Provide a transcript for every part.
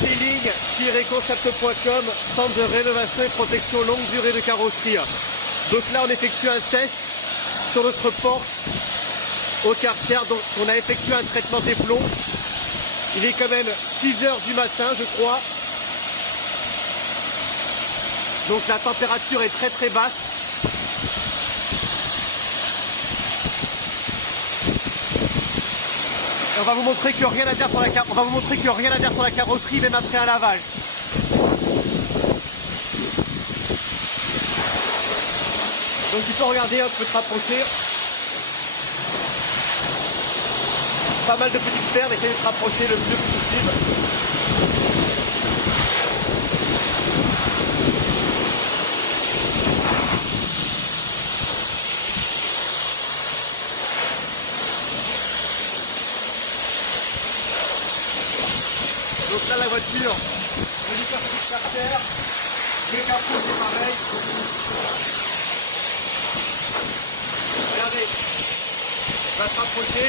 Detailing-concept.com, centre de rénovation et protection longue durée de carrosserie. Donc là on effectue un test sur notre porte au Karcher, donc on a effectué un traitement des plombs. Il est quand même 6 h du matin je crois. Donc la température est très très basse. Et on va vous montrer qu'il n'y a rien à dire sur la carrosserie même après un lavage. Donc tu peux regarder, tu peux te rapprocher. Pas mal de petites perles, essayez de te rapprocher le plus possible. Donc là la voiture, le hypercute Karcher, les capot c'est pareil. Regardez, on va se rapprocher.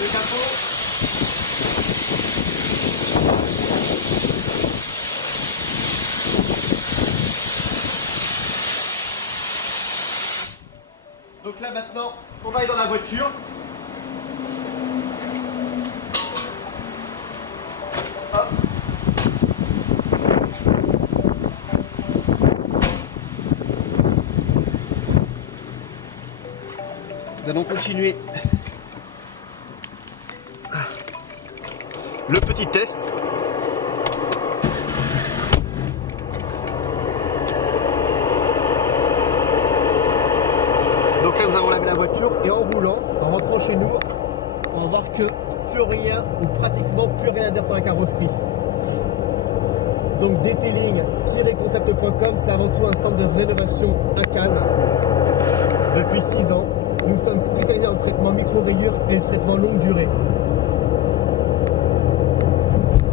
Le capot. Donc là maintenant, on va aller dans la voiture. Hop. Nous allons continuer le petit test. Donc là nous avons lavé la voiture et en roulant, en rentrant chez nous, on va voir que plus rien ou pratiquement plus rien à dire sur la carrosserie. Donc Detailing-concept.com, c'est avant tout un centre de rénovation à Cannes depuis 6 ans. Nous sommes spécialisés dans le traitement micro-rayures et le traitement longue durée.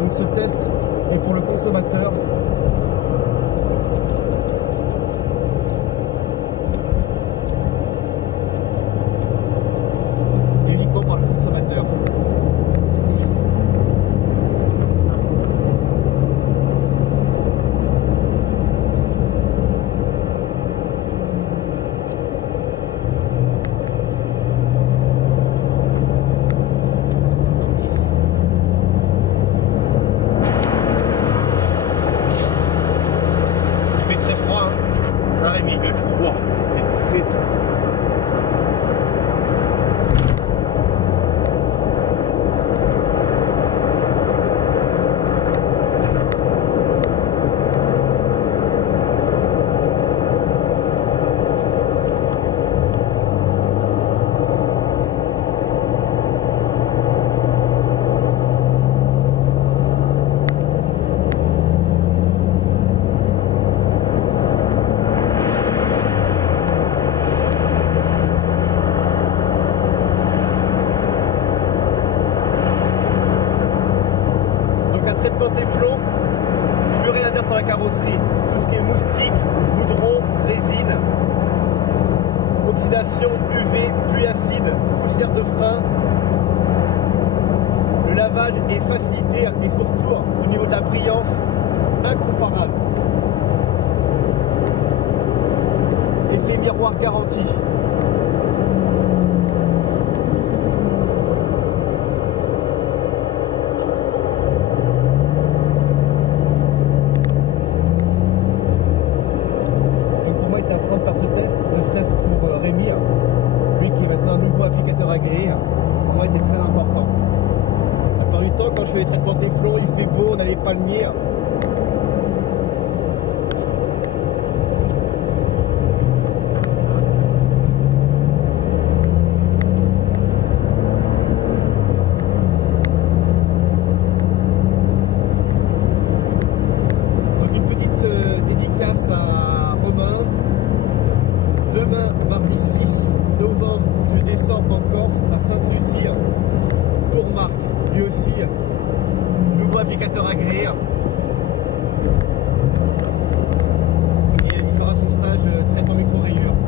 Donc ce test est pour le consommateur. Et uniquement par le consommateur. Il fait froid, il fait très très froid. Traitement Téflon, plus rien à dire sur la carrosserie. Tout ce qui est moustique, goudron, résine, oxydation, UV, pluie acide, poussière de frein. Le lavage est facilité et surtout au niveau de la brillance, incomparable. Effet miroir garanti. Faire ce test, ne serait-ce pour Rémi, lui qui est maintenant un nouveau applicateur agréé, pour moi était très important. La plupart du temps, quand je fais les traitements Téflon, il fait beau, on a les palmiers. Donc une petite dédicace à Romain. Demain, mardi 6 novembre, je descends en Corse, à Sainte-Lucie, pour Marc, lui aussi, nouveau applicateur agréé. Et il fera son stage traitement micro-rayures.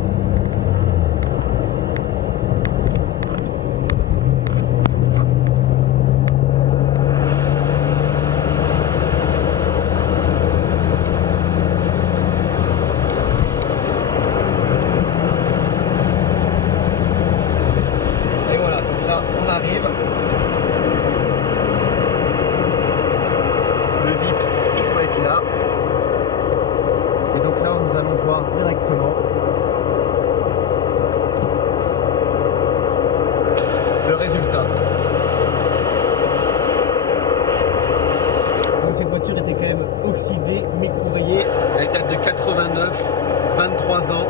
Et donc là, nous allons voir directement le résultat. Donc cette voiture était quand même oxydée, micro-rayée. Elle date de 89, 23 ans.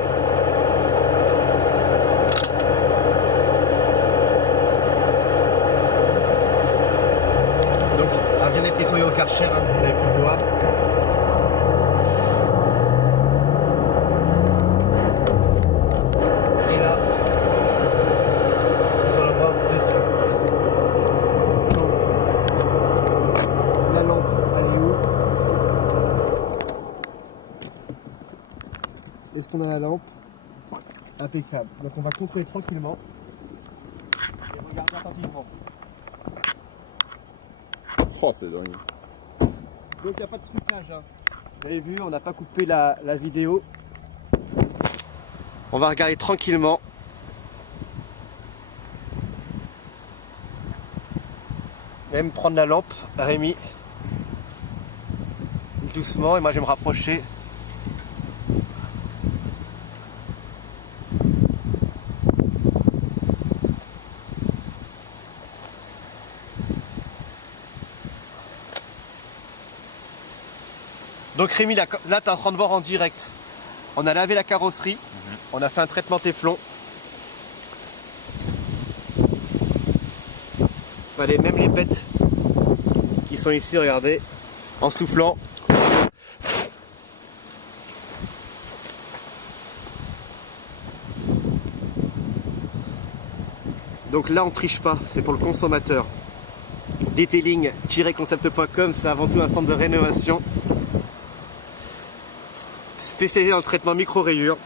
Donc elle vient d'être nettoyée au Karcher, hein, vous avez pu le voir. Et là, nous allons voir dessus. Donc, la lampe, elle est où? Est-ce qu'on a la lampe? Impeccable. Donc on va contrôler tranquillement et regarder attentivement. Oh, c'est dingue. Donc il n'y a pas de trucage. Hein. Vous avez vu, on n'a pas coupé la vidéo. On va regarder tranquillement. Même prendre la lampe, Rémi. Doucement, et moi je vais me rapprocher. Donc Rémi, là tu es en train de voir en direct. On a lavé la carrosserie, on a fait un traitement téflon. Allez, même les bêtes qui sont ici, regardez, en soufflant. Donc là on triche pas, c'est pour le consommateur. Detailing-concept.com, c'est avant tout un centre de rénovation spécialisé dans le traitement micro-rayures.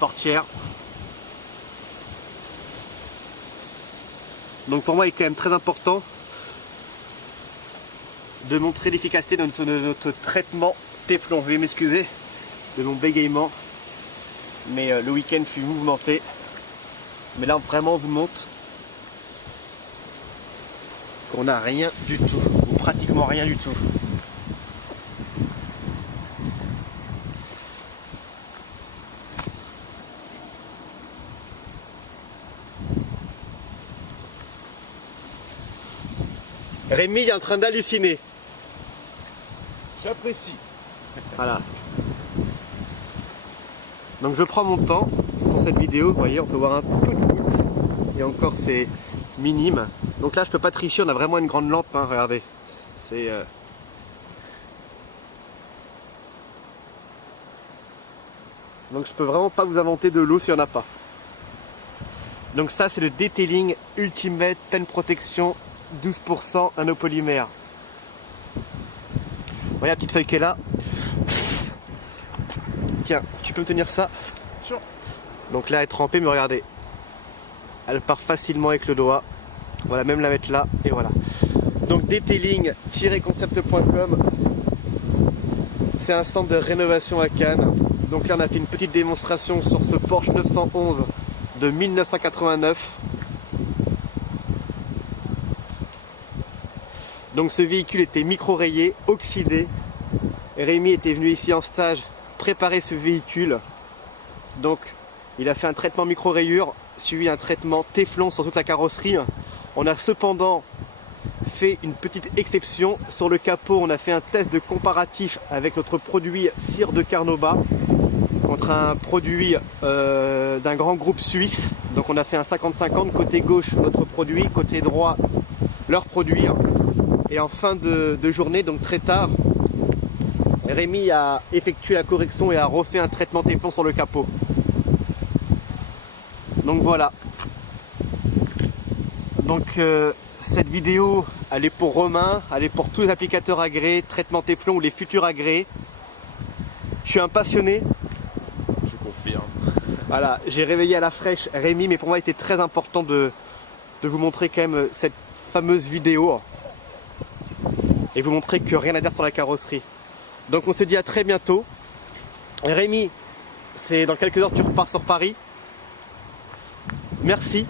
Portière. Donc pour moi il est quand même très important de montrer l'efficacité de notre traitement téflon. Je vais m'excuser de mon bégaiement, mais le week-end fut mouvementé. Mais là vraiment on vous montre qu'on n'a rien du tout, ou pratiquement rien du tout. Rémi est en train d'halluciner. J'apprécie. Voilà. Donc je prends mon temps pour cette vidéo. Vous voyez, on peut voir un peu de goutte. Et encore c'est minime. Donc là je peux pas tricher, on a vraiment une grande lampe, hein, regardez. C'est donc je peux vraiment pas vous inventer de l'eau s'il n'y en a pas. Donc ça c'est le Detailing Ultimate Pen Protection 12% nanopolymère. Voyez la petite feuille qui est là. Tiens, tu peux me tenir ça? Sûr. Donc là elle est trempée, mais regardez. Elle part facilement avec le doigt. Voilà, même la mettre là, et voilà. Donc detailing-concept.com, c'est un centre de rénovation à Cannes. Donc là on a fait une petite démonstration sur ce Porsche 911 de 1989. Donc ce véhicule était micro-rayé, oxydé. Rémi était venu ici en stage préparer ce véhicule. Donc il a fait un traitement micro-rayure, suivi un traitement téflon sur toute la carrosserie. On a cependant fait une petite exception. Sur le capot, on a fait un test de comparatif avec notre produit cire de Carnauba contre un produit d'un grand groupe suisse. Donc on a fait un 50-50, côté gauche notre produit, côté droit leur produit. Et en fin de journée, donc très tard, Rémi a effectué la correction et a refait un traitement téflon sur le capot. Donc voilà. Donc cette vidéo, elle est pour Romain, elle est pour tous les applicateurs agréés, traitement téflon ou les futurs agréés. Je suis un passionné. Je confirme. Voilà, j'ai réveillé à la fraîche Rémi, mais pour moi il était très important de vous montrer quand même cette fameuse vidéo et vous montrer que rien à dire sur la carrosserie. Donc on se dit à très bientôt. Rémi, c'est dans quelques heures tu repars sur Paris. Merci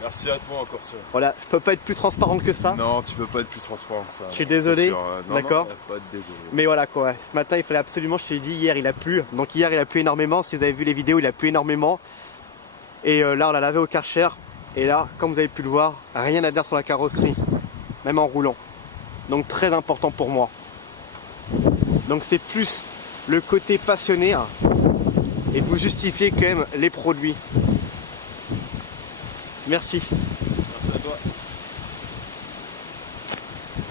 Merci à toi encore, Cyril. Voilà, je peux pas être plus transparent que ça. Non, tu peux pas être plus transparent que ça. Je suis désolé, d'accord. Pas être désolé. Mais voilà quoi, ce matin il fallait absolument, je te l'ai dit, hier il a plu. Donc hier il a plu énormément, si vous avez vu les vidéos il a plu énormément. Et là on l'a lavé au Karcher. Et là, comme vous avez pu le voir, rien à dire sur la carrosserie, même en roulant. Donc très important pour moi. Donc c'est plus le côté passionné hein, et de vous justifier quand même les produits. Merci.